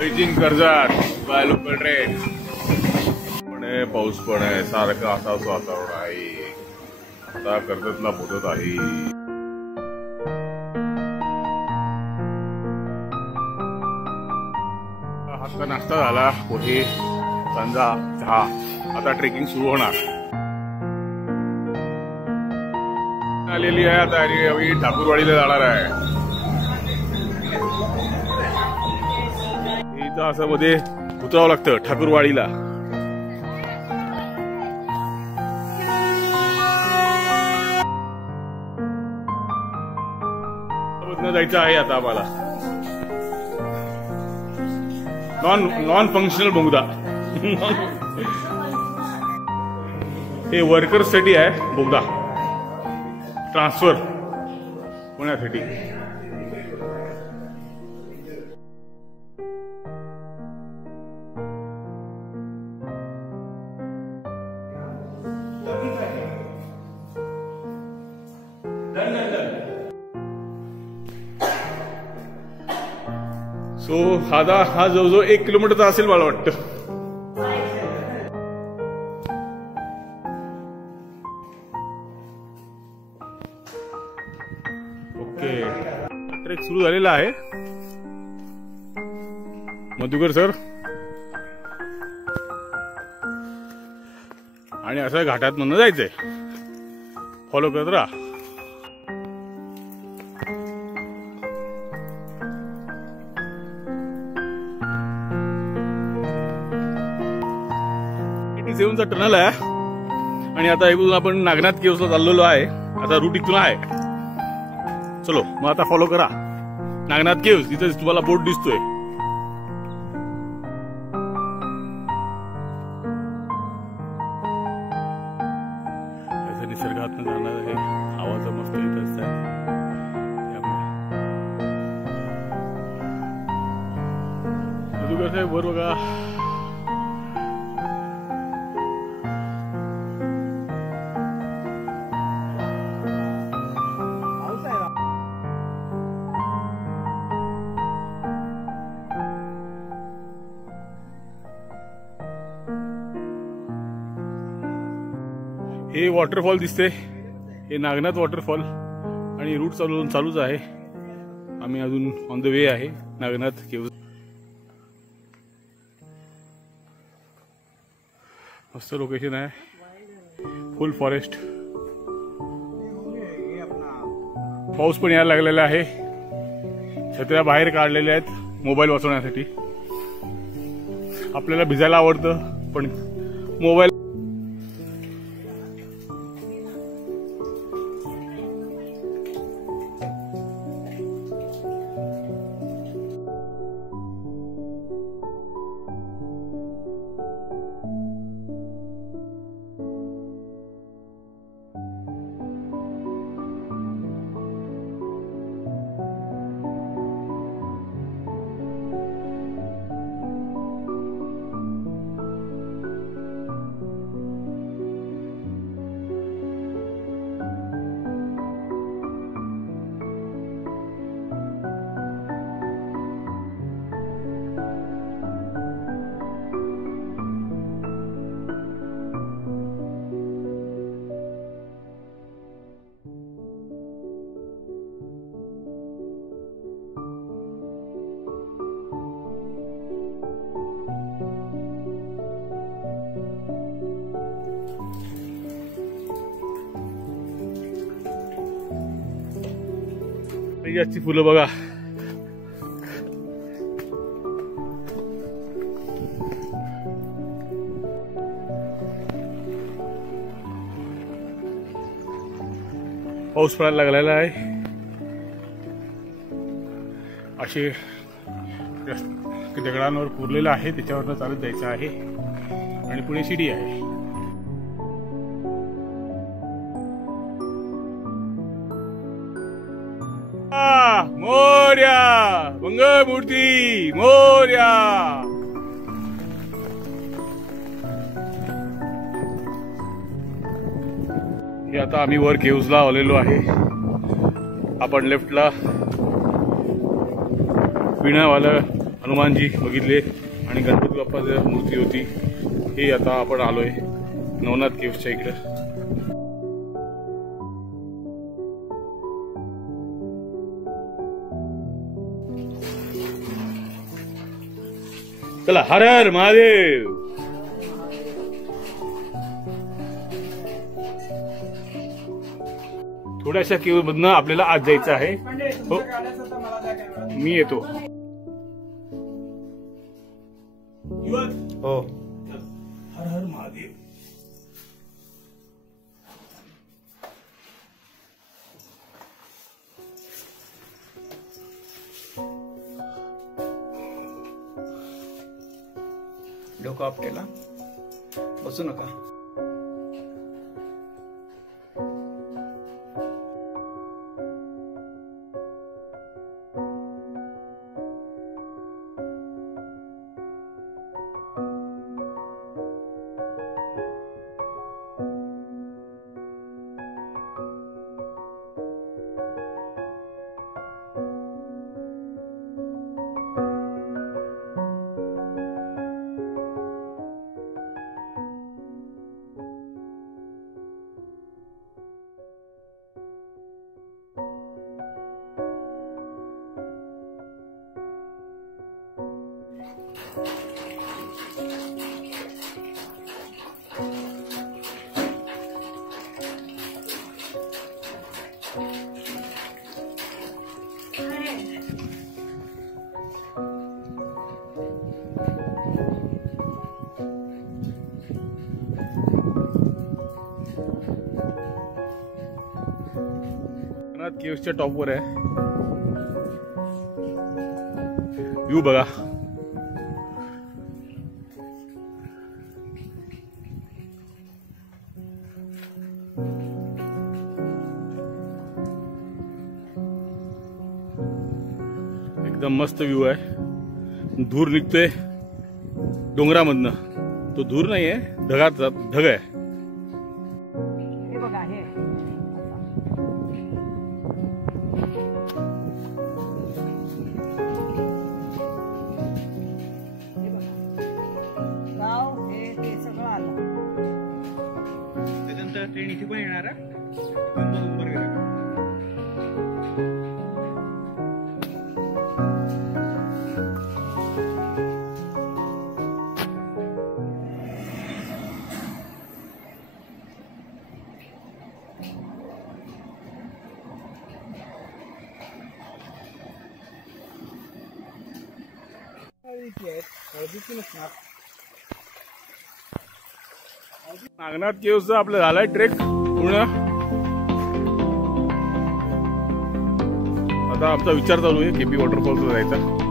Beijing Karjat by local train. पण पाऊस पण आहे, सारखं असाच वातावरण आहे. आता कर्जतला पोहोचत आहे. आता नाश्ता झाला, पोहे, कांदा, चहा. आता ट्रेकिंग सुरू होणार. आलेली आहे आता आणि ठाकूरवाडीला जाणार आहे. इथं असं मध्ये उतरावं लागतं ठाकूरवाडीला. जायचं आहे आता आम्हाला. नॉन फंक्शनल बोगदा. हे वर्कर्स साठी आहे बोगदा, ट्रान्सफर होण्यासाठी. सो हा जवळजवळ 1 किलोमीटरचा असेल मला वाटतं. ओके, ट्रेक सुरू झालेला आहे. मधुकर सर आणि असं घाटात म्हणून जायचंय. फॉलो करत राहा. सेवनचा टनल आहे आणि आता इथून आपण नागनाथ केव्सला चाललेलो आहे. आता रूट इथून आहे. चलो मग आता फॉलो करा. नागनाथ केव्स, तिथे तुम्हाला बोट दिसतोय. निसर्गात जाणार आहे. आवाज मस्त येत असतात. त्यामुळे वर बघा. हे वॉटरफॉल दिसते, हे नागनाथ वॉटरफॉल. आणि रूट चालूच आहे. आम्ही अजून ऑन द वे आहे नागनाथ केव्स. मस्त लोकेशन आहे. फुल फॉरेस्ट. पाऊस पण यायला लागलेला आहे. छत्र्या बाहेर काढलेल्या आहेत मोबाईल वाचवण्यासाठी. आपल्याला भिजायला आवडतं पण मोबाईल. जास्ती फुलं बघा. पाऊस पडायला लागलेला आहे. असे दगडांवर पुरलेलं आहे, त्याच्यावरनं चालत जायचं आहे. आणि पुढे शिडी आहे. मोर्या मंगळमूर्ती मोर्या. हे आता आम्ही वर केव्सला आलेलो आहे. आपण लेफ्टला पिण्यावालं हनुमानजी बघितले आणि गणपती बाप्पाची मूर्ती होती. हे आता आपण आलोय नवनाथ केव्सच्या इकडं. चला, हर हर महादेव. थोड्याशा केव्ह मधनं आपल्याला आज जायचं आहे. हो, मी येतो. हो, हर हर महादेव. डोकं आपटेला, बसू नका. नवनाथ केव्सच्या टॉपवर आहे. व्ह्यू बघा. एकदम मस्त व्ह्यू आहे. धूर निघतोय डोंगरामधनं. तो धूर नाहीये, ढगाचा ढग आहे. त्याच्यानंतर ट्रेन इथे पण येणार आहे. नागनाथ केव्सचा आपला झालाय ट्रेक पूर्ण. आता आमचा विचार चालू आहे केपी वॉटरफॉलचा जायचा.